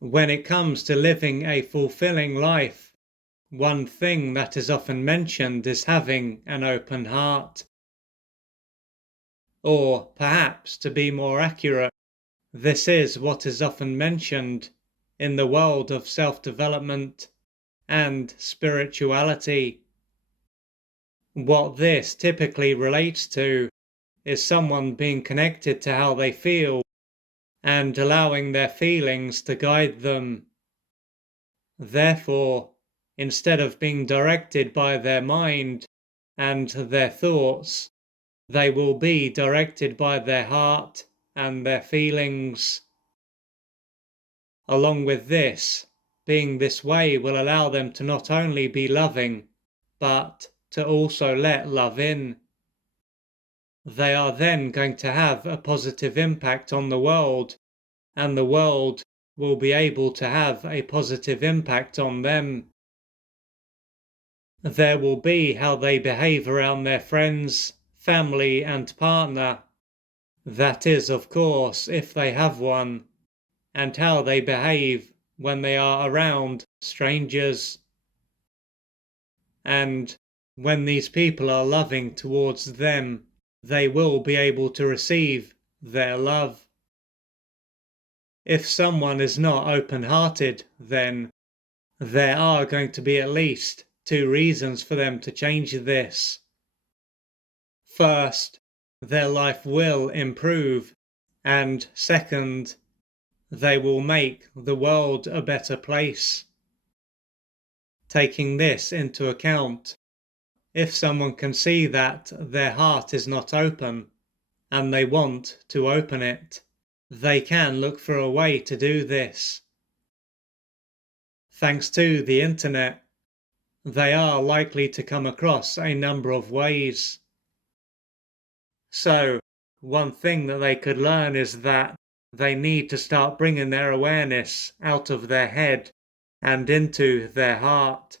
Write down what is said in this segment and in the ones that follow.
When it comes to living a fulfilling life, one thing that is often mentioned is having an open heart. Or perhaps, to be more accurate, this is what is often mentioned in the world of self-development and spirituality. What this typically relates to is someone being connected to how they feel and allowing their feelings to guide them. Therefore, instead of being directed by their mind and their thoughts, they will be directed by their heart and their feelings. Along with this, being this way will allow them to not only be loving, but to also let love in. They are then going to have a positive impact on the world, and the world will be able to have a positive impact on them. There will be how they behave around their friends, family, and partner. That is, of course, if they have one, and how they behave when they are around strangers. And when these people are loving towards them, they will be able to receive their love. If someone is not open-hearted, then there are going to be at least two reasons for them to change this. First, their life will improve, and second, they will make the world a better place. Taking this into account, if someone can see that their heart is not open, and they want to open it, they can look for a way to do this. Thanks to the internet, they are likely to come across a number of ways. So, one thing that they could learn is that they need to start bringing their awareness out of their head and into their heart.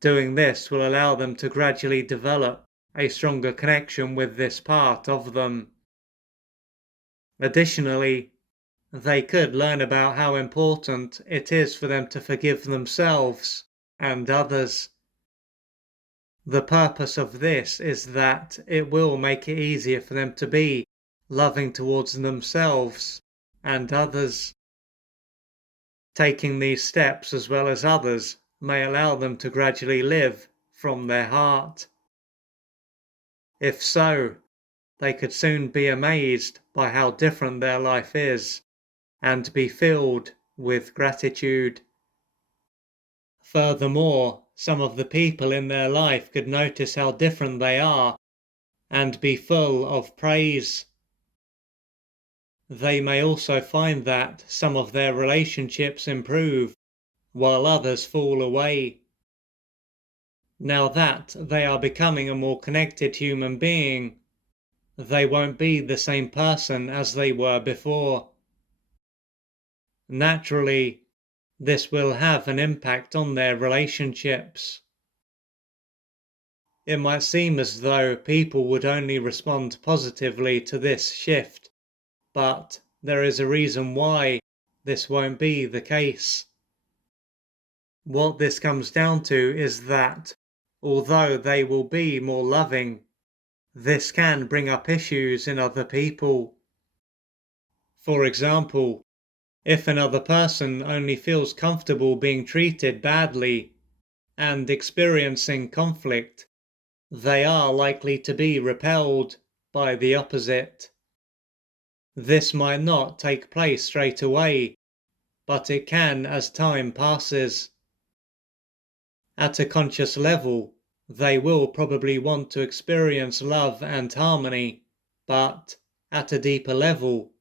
Doing this will allow them to gradually develop a stronger connection with this part of them. Additionally, they could learn about how important it is for them to forgive themselves and others. The purpose of this is that it will make it easier for them to be loving towards themselves and others. Taking these steps as well as others may allow them to gradually live from their heart. If so, they could soon be amazed by how different their life is and be filled with gratitude. Furthermore, some of the people in their life could notice how different they are and be full of praise. They may also find that some of their relationships improve while others fall away. Now that they are becoming a more connected human being, they won't be the same person as they were before. Naturally, this will have an impact on their relationships. It might seem as though people would only respond positively to this shift, but there is a reason why this won't be the case. What this comes down to is that, although they will be more loving, this can bring up issues in other people. For example, if another person only feels comfortable being treated badly and experiencing conflict, they are likely to be repelled by the opposite. This might not take place straight away, but it can as time passes. At a conscious level, they will probably want to experience love and harmony, but at a deeper level,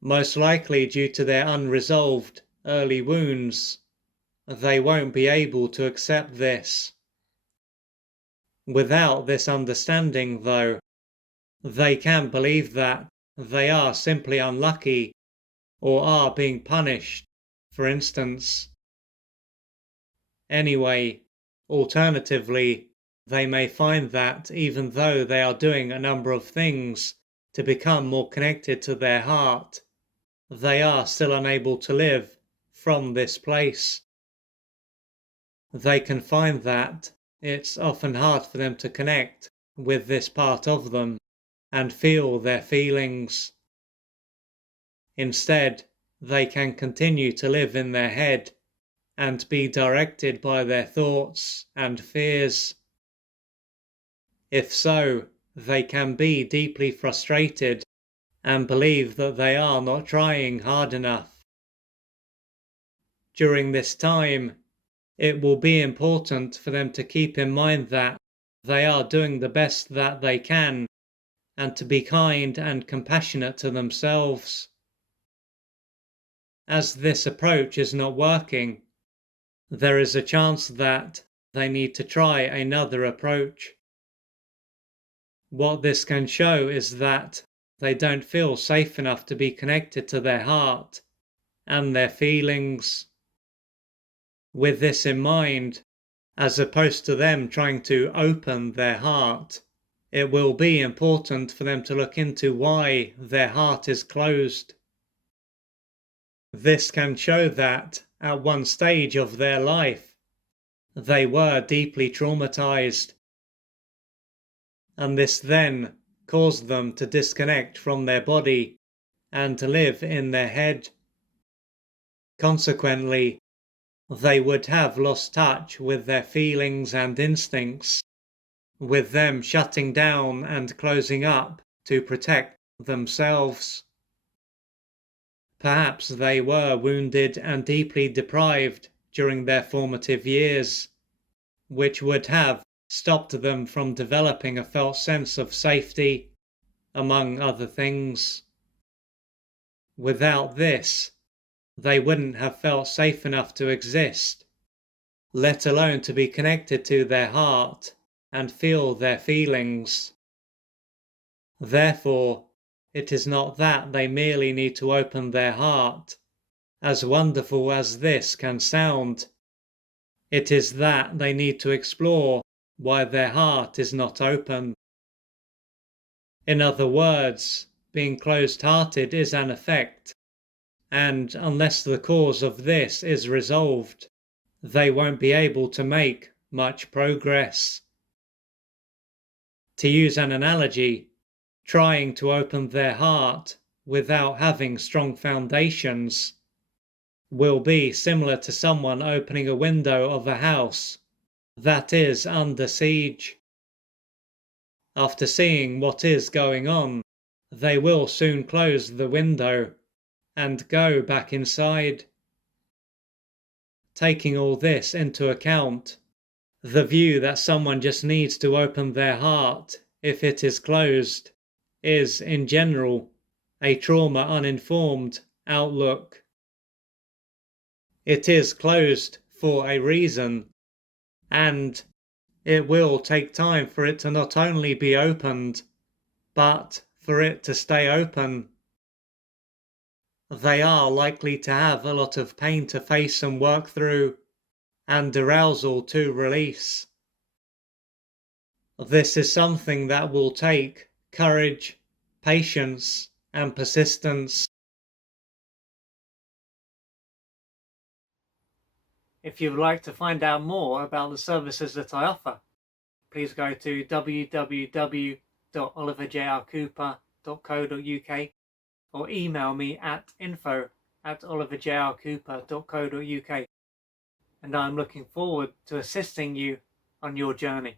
most likely due to their unresolved early wounds, they won't be able to accept this. Without this understanding, though, they can believe that they are simply unlucky or are being punished, for instance. Anyway, alternatively, they may find that even though they are doing a number of things to become more connected to their heart, they are still unable to live from this place. They can find that it's often hard for them to connect with this part of them and feel their feelings. Instead, they can continue to live in their head and be directed by their thoughts and fears. If so, they can be deeply frustrated and believe that they are not trying hard enough. During this time, it will be important for them to keep in mind that they are doing the best that they can and to be kind and compassionate to themselves. As this approach is not working, there is a chance that they need to try another approach. What this can show is that they don't feel safe enough to be connected to their heart and their feelings. With this in mind, as opposed to them trying to open their heart, it will be important for them to look into why their heart is closed. This can show that at one stage of their life, they were deeply traumatized, and this then caused them to disconnect from their body and to live in their head. Consequently, they would have lost touch with their feelings and instincts, with them shutting down and closing up to protect themselves. Perhaps they were wounded and deeply deprived during their formative years, which would have stopped them from developing a felt sense of safety, among other things. Without this, they wouldn't have felt safe enough to exist, let alone to be connected to their heart and feel their feelings. Therefore, it is not that they merely need to open their heart, as wonderful as this can sound. It is that they need to explore why their heart is not open. In other words, being closed-hearted is an effect, and unless the cause of this is resolved, they won't be able to make much progress. To use an analogy, trying to open their heart without having strong foundations will be similar to someone opening a window of a house that is under siege. After seeing what is going on, they will soon close the window and go back inside. Taking all this into account, the view that someone just needs to open their heart if it is closed is, in general, a trauma-uninformed outlook. It is closed for a reason, and it will take time for it to not only be opened, but for it to stay open. They are likely to have a lot of pain to face and work through, and arousal to release. This is something that will take courage, patience, and persistence. If you would like to find out more about the services that I offer, please go to www.oliverjrcooper.co.uk or email me at info@oliverjrcooper.co.uk, and I'm looking forward to assisting you on your journey.